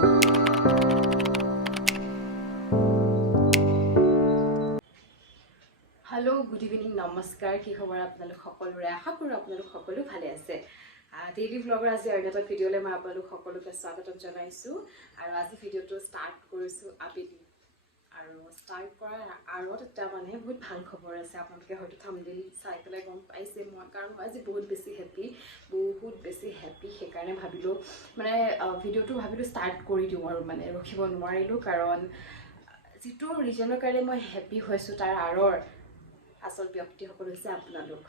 hello good evening नमस्कार কি খবৰ আপোনালোক সকলোৰে আশা কৰো আপোনালোক সকলো ভালে আছে ডেইলি ব্লগৰ আজি আৰু এটা ভিডিঅ'লে মই আপোনালোক সকলোকে স্বাগতম জনাইছো আৰু আজি ভিডিঅ'টো ষ্টাৰ্ট কৰিছো আবেলি আৰু ষ্টাৰ্ট কৰাৰ আগত এটা মানে বহুত ভাল খবৰ আছে আপোনালোকে হয়তো থাম্বনেইল চাই পেলাই গম পাইছে মই কাৰণ মই আজি বহুত বেছি হেপী সেইকাৰণে ভাবিলো মানে ভিডিঅ'টো ভাবিলো ষ্টাৰ্ট কৰি দিওঁ আৰু মানে ৰখিব নোৱাৰিলো কাৰণ যিটো ৰিজনৰ কাৰণে মই হেপী হৈছো তাৰ আৰৰ আসল ব্যক্তিসকল হৈছে আপোনালোক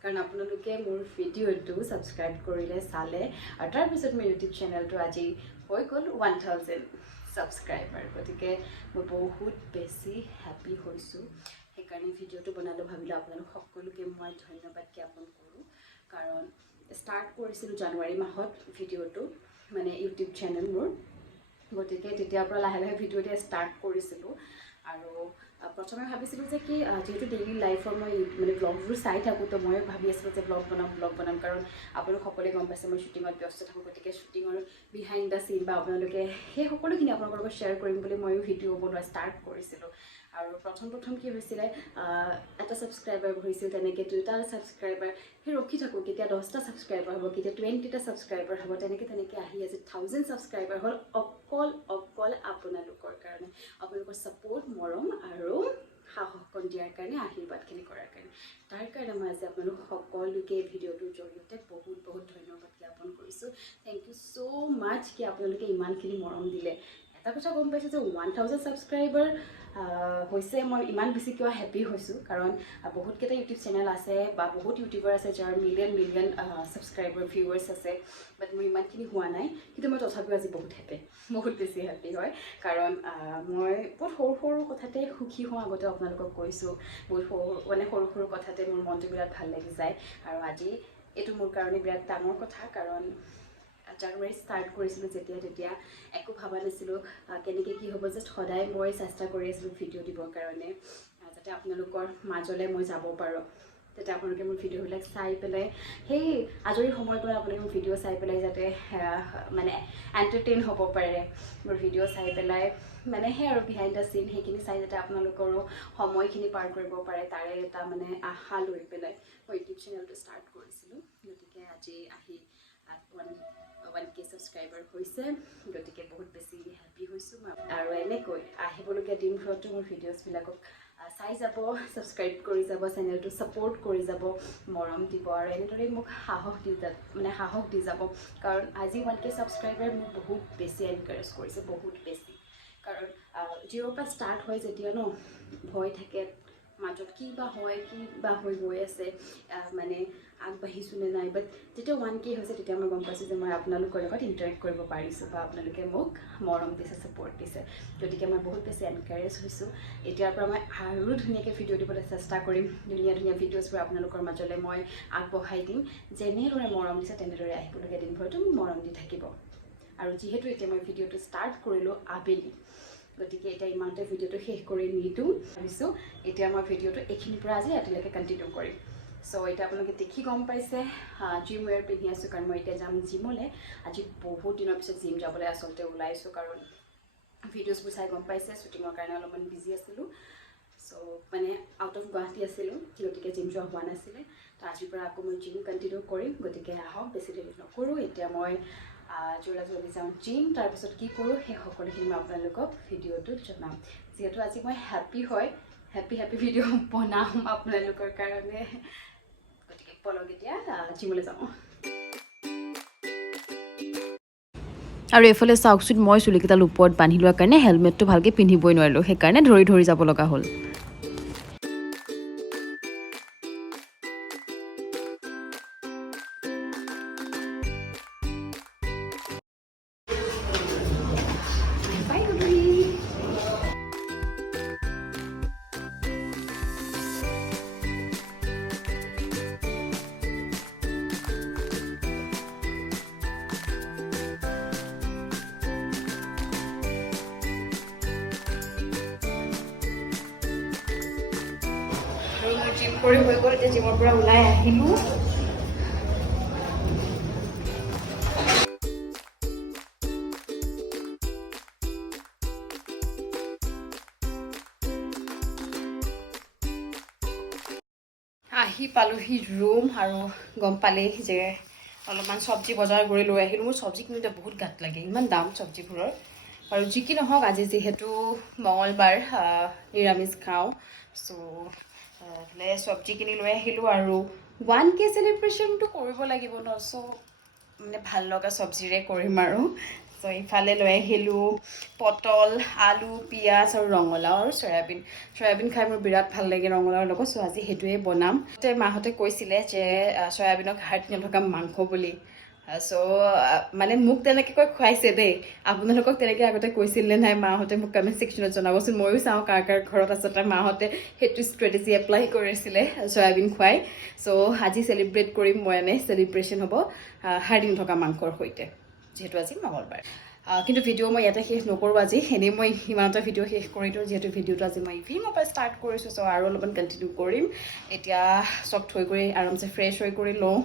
কাৰণ আপোনালোকে মোৰ ভিডিঅ'টো সাবস্ক্ৰাইব কৰিলে চালে আৰু তাৰ পিছত মোৰ ইউটিউব চেনেলটো আজি হৈ গ'ল 1000 সাবস্ক্ৰাইবাৰ গতিকে মই বহুত বেছি হেপী হৈছো সেইকাৰণে ভিডিঅ'টো বনালো ভাবিলো আপোনালোক সকলোকে মই ধন্যবাদ জ্ঞাপন কৰোঁ কাৰণ ষ্টাৰ্ট কৰিছিলো জানুৱাৰী মাহত ভিডিঅ'টো মানে ইউটিউব চেনেল মোৰ গতিকে তেতিয়াৰ পৰা লাহে লাহে ভিডিঅ' দিয়া ষ্টাৰ্ট কৰিছিলো আৰু প্ৰথমে ভাবিছিলো যে কি যেহেতু ডেইলি লাইফৰ মই মানে ব্লগবোৰ চাই থাকোঁ তো মই ভাবি আছিলোঁ যে ব্লগ বনাম কাৰণ আপোনালোক সকলোৱে গম পাইছে মই শ্বুটিঙত ব্যস্ত থাকোঁ গতিকে শ্বুটিঙৰ বিহাইণ্ড দ্য চিন বা আপোনালোকে সেই সকলোখিনি আপোনালোকৰ লগত শ্বেয়াৰ কৰিম বুলি ময়ো ভিডিঅ' বনোৱা ষ্টাৰ্ট কৰিছিলোঁ আৰু প্ৰথম কি হৈছিলে এটা ছাবস্ক্ৰাইবাৰ হৈছিল তেনেকৈ 2টা ছাবস্ক্ৰাইবাৰ সেই ৰখি থাকোঁ কেতিয়া 10টা ছাবস্ক্ৰাইবাৰ হ'ব কেতিয়া 20টা ছাবস্ক্ৰাইবাৰ হ'ব তেনেকৈ আহি আজি 1000 ছাবস্ক্ৰাইবাৰ হ'ল অকল আপোনালোকৰ কাৰণে আপোনালোকৰ ছাপোৰ্ট মৰম আৰু সাহসকন দিয়াৰ কাৰণে আশীৰ্বাদখিনি কৰাৰ কাৰণে তাৰ কাৰণে মই আজি আপোনালোক সকলোকে ভিডিঅ'টোৰ জৰিয়তে বহুত ধন্যবাদ জ্ঞাপন কৰিছোঁ থেংক ইউ ছ' মাছ কি আপোনালোকে ইমানখিনি মৰম দিলে এটা কথা গম পাইছোঁ যে 1000 ছাবস্ক্ৰাইবাৰ হৈছে মই ইমান বেছি কিয় হেপী হৈছোঁ কাৰণ বহুতকেইটা ইউটিউব চেনেল আছে বা বহুত ইউটিউবাৰ আছে যাৰ মিলিয়ন ছাবস্ক্ৰাইবাৰ ভিউৱাৰ্ছ আছে বাট মোৰ ইমানখিনি হোৱা নাই কিন্তু মই তথাপিও আজি বহুত বেছি হেপী হয় কাৰণ মই বহুত সৰু কথাতে সুখী হওঁ আগতে আপোনালোকক কৈছোঁ বহুত সৰু কথাতে মোৰ মনটো বিৰাট ভাল লাগি যায় আৰু আজি এইটো মোৰ কাৰণে বিৰাট ডাঙৰ কথা কাৰণ জানুৱাৰী ষ্টাৰ্ট কৰিছিলোঁ তেতিয়া একো ভাবা নাছিলোঁ কেনেকৈ কি হ'ব জাষ্ট সদায় মই চেষ্টা কৰি আছিলোঁ ভিডিঅ' দিবৰ কাৰণে যাতে আপোনালোকৰ মাজলৈ মই যাব পাৰোঁ যাতে আপোনালোকে মোৰ ভিডিঅ'বিলাক চাই পেলাই সেই আজৰি সময়কণ আপোনালোকে মোৰ ভিডিঅ' চাই পেলাই যাতে মানে এণ্টাৰটেইন হ'ব পাৰে মোৰ ভিডিঅ' চাই পেলাই মানে সেই আৰু বিহাইণ্ড দ্য চিন সেইখিনি চাই যাতে আপোনালোকৰো সময়খিনি পাৰ কৰিব পাৰে তাৰে এটা মানে আশা লৈ পেলাই মই ইউটিউব চেনেলটো ষ্টাৰ্ট কৰিছিলোঁ গতিকে আজি আহি 1K ছাবস্ক্ৰাইবাৰ হৈছে গতিকে বহুত বেছি হেপী হৈছোঁ আৰু এনেকৈ আহিবলগীয়া দিনবোৰতো মোৰ ভিডিঅ'ছবিলাকক চাই যাব ছাবস্ক্ৰাইব কৰি যাব চেনেলটো ছাপোৰ্ট কৰি যাব মৰম দিব আৰু এনেদৰেই মোক সাহস দি যাব কাৰণ আজি 1K ছাবস্ক্ৰাইবাৰ মোক বহুত বেছি এনকাৰেজ কৰিছে বহুত বেছি কাৰণ 0ৰ পৰা ষ্টাৰ্ট হয় যেতিয়া ন ভয় থাকে মাজত কি বা হৈ গৈ আছে মানে আগবাঢ়িছোঁ নে নাই বাট যেতিয়া 1K হৈছে তেতিয়া মই গম পাইছোঁ যে মই আপোনালোকৰ লগত ইণ্টাৰেক্ট কৰিব পাৰিছোঁ বা আপোনালোকে মোক মৰম দিছে ছাপোৰ্ট দিছে গতিকে মই বহুত বেছি এনকাৰেজ হৈছোঁ এতিয়াৰ পৰা মই আৰু ধুনীয়াকৈ ভিডিঅ' দিবলৈ চেষ্টা কৰিম ধুনীয়া ভিডিঅ'ছবোৰ আপোনালোকৰ মাজলৈ মই আগবঢ়াই দিম যেনেদৰে মৰম দিছে তেনেদৰে আহিবলগীয়া দিনবোৰতো মোক মৰম দি থাকিব আৰু যিহেতু এতিয়া মই ভিডিঅ'টো ষ্টাৰ্ট কৰিলোঁ আবেলি গতিকে এতিয়া ইমানতে ভিডিঅ'টো শেষ কৰি নিদিওঁ ভাবিছোঁ এতিয়া মই ভিডিঅ'টো এইখিনিৰ পৰা আজি ৰাতিলৈকে কণ্টিনিউ কৰিম চ' এতিয়া আপোনালোকে দেখি গম পাইছে জিম ৱেৰ পিন্ধি আছোঁ কাৰণ মই এতিয়া যাম জিমলৈ আজি বহুত দিনৰ পিছত জিম যাবলৈ আচলতে ওলাইছোঁ কাৰণ ভিডিঅ'ছবোৰ চাই গম পাইছে শ্বুটিঙৰ কাৰণে অলপমান বিজি আছিলোঁ চ' মানে আউট অফ গুৱাহাটী আছিলোঁ গতিকে জিম যোৱা হোৱা নাছিলে তো আজিৰ পৰা আকৌ মই জিম কণ্টিনিউ কৰিম গতিকে আহক বেছি দেৰি নকৰোঁ এতিয়া মই জল্দি যাওঁ জিম তাৰপিছত কি কৰোঁ সেই সকলোখিনি মই আপোনালোকক ভিডিঅ'টোত জনাম যিহেতু আজি মই হেপী ভিডিঅ' বনাম আপোনালোকৰ কাৰণে গতিকে বলক এতিয়া জিমলৈ যাওঁ আৰু এইফালে চাওকচোন মই চুলিকেইডাল ওপৰত বান্ধি লোৱাৰ কাৰণে হেলমেটটো ভালকৈ পিন্ধিবই নোৱাৰিলোঁ সেইকাৰণে ধৰি যাব লগা হ'ল জিম কৰি হৈ গ'ল এতিয়া জিমৰ পৰা ওলাই আহিলোঁ আহি পালোহি ৰুম আৰু গম পালেই যে অলপমান চব্জি বজাৰ কৰি লৈ আহিলোঁ মোৰ চব্জি কিনোতে বহুত গাত লাগে ইমান দাম চব্জিবোৰৰ আৰু যি কি নহওক আজি যিহেতু মঙলবাৰ নিৰামিষ খাওঁ চ' চব্জি কিনি লৈ আহিলোঁ আৰু 1K চেলিব্ৰেশ্যনটো কৰিব লাগিব ন চ' মানে ভাল লগা চব্জিৰে কৰিম আৰু চ' ইফালে লৈ আহিলোঁ পটল আলু পিঁয়াজ আৰু ৰঙালাও আৰু চয়াবিন খাই মোৰ বিৰাট ভাল লাগে ৰঙালাওৰ লগত চ' আজি সেইটোৱে বনাম মাহঁতে কৈছিলে যে চয়াবিনক হাড় নথকা মাংস বুলি চ' মানে মোক তেনেকৈ খুৱাইছে দেই আপোনালোকক তেনেকৈ আগতে কৈছিল নে নাই মাহঁতে মোক কমেণ্ট ছেকশ্যনত জনাবচোন ময়ো চাওঁ কাৰ ঘৰত আচলতে মাহঁতে সেইটো ষ্ট্ৰেটেজি এপ্লাই কৰিছিলে চয়াবিন খুৱাই চ' আজি চেলিব্ৰেট কৰিম মই চেলিব্ৰেশ্যন হ'ব হাড় নথকা মাংসৰ সৈতে যিহেতু আজি মঙলবাৰ কিন্তু ভিডিঅ' মই ইয়াতে শেষ নকৰোঁ আজি এনেই মই ইমানটা ভিডিঅ' শেষ কৰি দিওঁ যিহেতু ভিডিঅ'টো আজি মই ইভিনিঙৰ পৰা ষ্টাৰ্ট কৰিছোঁ চ' আৰু অলপমান কণ্টিনিউ কৰিম এতিয়া চব থৈ কৰি আৰামছে ফ্ৰেছ হৈ কৰি লওঁ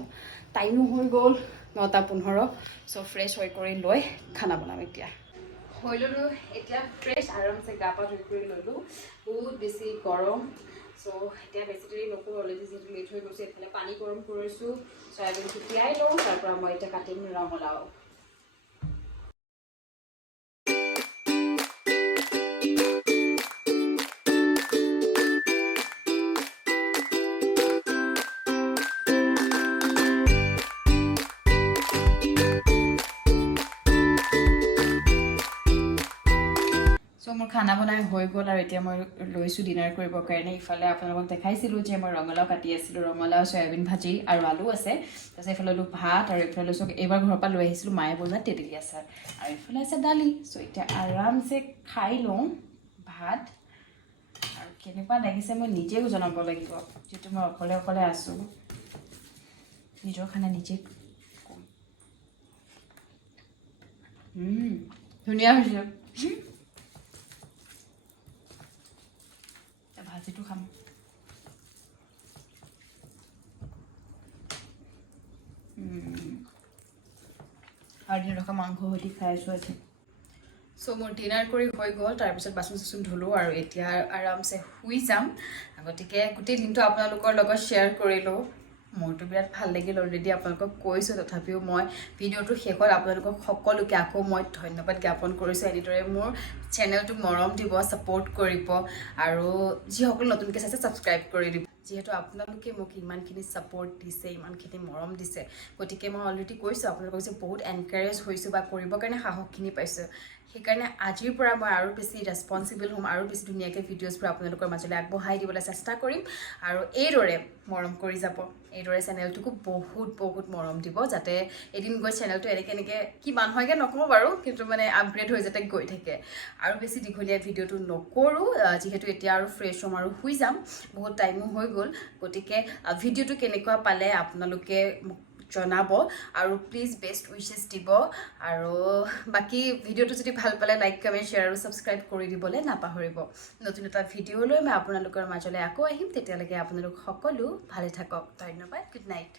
টাইমো হৈ গ'ল 9:15 চ' ফ্ৰেছ হৈ কৰি লৈ খানা বনাম এতিয়া হৈ ল'লোঁ এতিয়া ফ্ৰেছ আৰামছে গা পা ধুই কৰি ল'লোঁ বহুত বেছি গৰম চ' এতিয়া বেছি দেৰি নকৰোঁ অলৰেডি যিহেতু লেট হৈ গৈছে এইফালে পানী গৰম কৰিছোঁ চয়াবিনটো তিয়াই লওঁ তাৰ পৰা মই এতিয়া কাটিম ৰঙালাও চ' মোৰ খানা বনাই হৈ গ'ল আৰু এতিয়া মই লৈছোঁ ডিনাৰ কৰিবৰ কাৰণে ইফালে আপোনালোকক দেখাইছিলোঁ যে মই ৰঙালাও কাটি আছিলোঁ ৰঙালাও চয়াবিন ভাজি আৰু আলু আছে তাৰপিছত এইফালে লৈছোঁ ভাত আৰু এইফালে লৈছোঁ এইবাৰ ঘৰৰ পৰা লৈ আহিছিলোঁ মায়ে বনোৱা তেতেলী আচাৰ আৰু এইফালে আছে দালি চ' এতিয়া আৰামছে খাই লওঁ ভাত আৰু কেনেকুৱা লাগিছে মই নিজেও জনাব লাগিব যিহেতু মই অকলে আছোঁ নিজৰ খানা নিজে ক'ম ধুনীয়া হৈছে ভাজিটো খাম আৰু দিনৰকা মাংস সৈতে খাই আছোঁ আজি চ' মোৰ ডিনাৰ কৰি হৈ গ'ল তাৰপিছত বাচন চাচন ধুলোঁ আৰু এতিয়া আৰামছে শুই যাম গতিকে গোটেই দিনটো আপোনালোকৰ লগত শ্বেয়াৰ কৰিলোঁ মোৰতো বিৰাট ভাল লাগিল অলৰেডি আপোনালোকক কৈছোঁ তথাপিও মই ভিডিঅ'টো শেষত আপোনালোকক সকলোকে আকৌ মই ধন্যবাদ জ্ঞাপন কৰিছোঁ এনেদৰে মোৰ চেনেলটোক মৰম দিব ছাপোৰ্ট কৰিব আৰু যিসকল নতুনকৈ চাইছে ছাবস্ক্ৰাইব কৰি দিব যিহেতু আপোনালোকে মোক ইমানখিনি ছাপোৰ্ট দিছে ইমানখিনি মৰম দিছে গতিকে মই অলৰেডি কৈছোঁ আপোনালোকক যে বহুত এনকাৰেজ হৈছোঁ বা কৰিবৰ কাৰণে সাহসখিনি পাইছোঁ সেইকাৰণে আজিৰ পৰা মই আৰু বেছি ৰেছপনচিবল হ'ম আৰু বেছি ধুনীয়াকৈ ভিডিঅ'জবোৰ আপোনালোকৰ মাজলৈ আগবঢ়াই দিবলৈ চেষ্টা কৰিম আৰু এইদৰে মৰম কৰি যাব এইদৰে চেনেলটোকো বহুত মৰম দিব যাতে এদিন গৈ চেনেলটো এনেকৈ কিমান হয়গৈ নকওঁ বাৰু কিন্তু মানে আপগ্ৰেড হৈ যাতে গৈ থাকে আৰু বেছি দীঘলীয়া ভিডিঅ'টো নকৰোঁ যিহেতু এতিয়া আৰু ফ্ৰেছ হ'ম আৰু শুই যাম বহুত টাইমো হৈ গ'ল গতিকে ভিডিঅ'টো কেনেকুৱা পালে আপোনালোকে মোক জনাব আৰু প্লিজ বেষ্ট উইচেছ দিব আৰু বাকী ভিডিঅ'টো যদি ভাল পালে লাইক কমেণ্ট শ্বেয়াৰ আৰু ছাবস্ক্ৰাইব কৰি দিবলৈ নাপাহৰিব নতুন এটা ভিডিঅ' লৈ মই আপোনালোকৰ মাজলৈ আকৌ আহিম তেতিয়ালৈকে আপোনালোক সকলো ভালে থাকক ধন্যবাদ গুড নাইট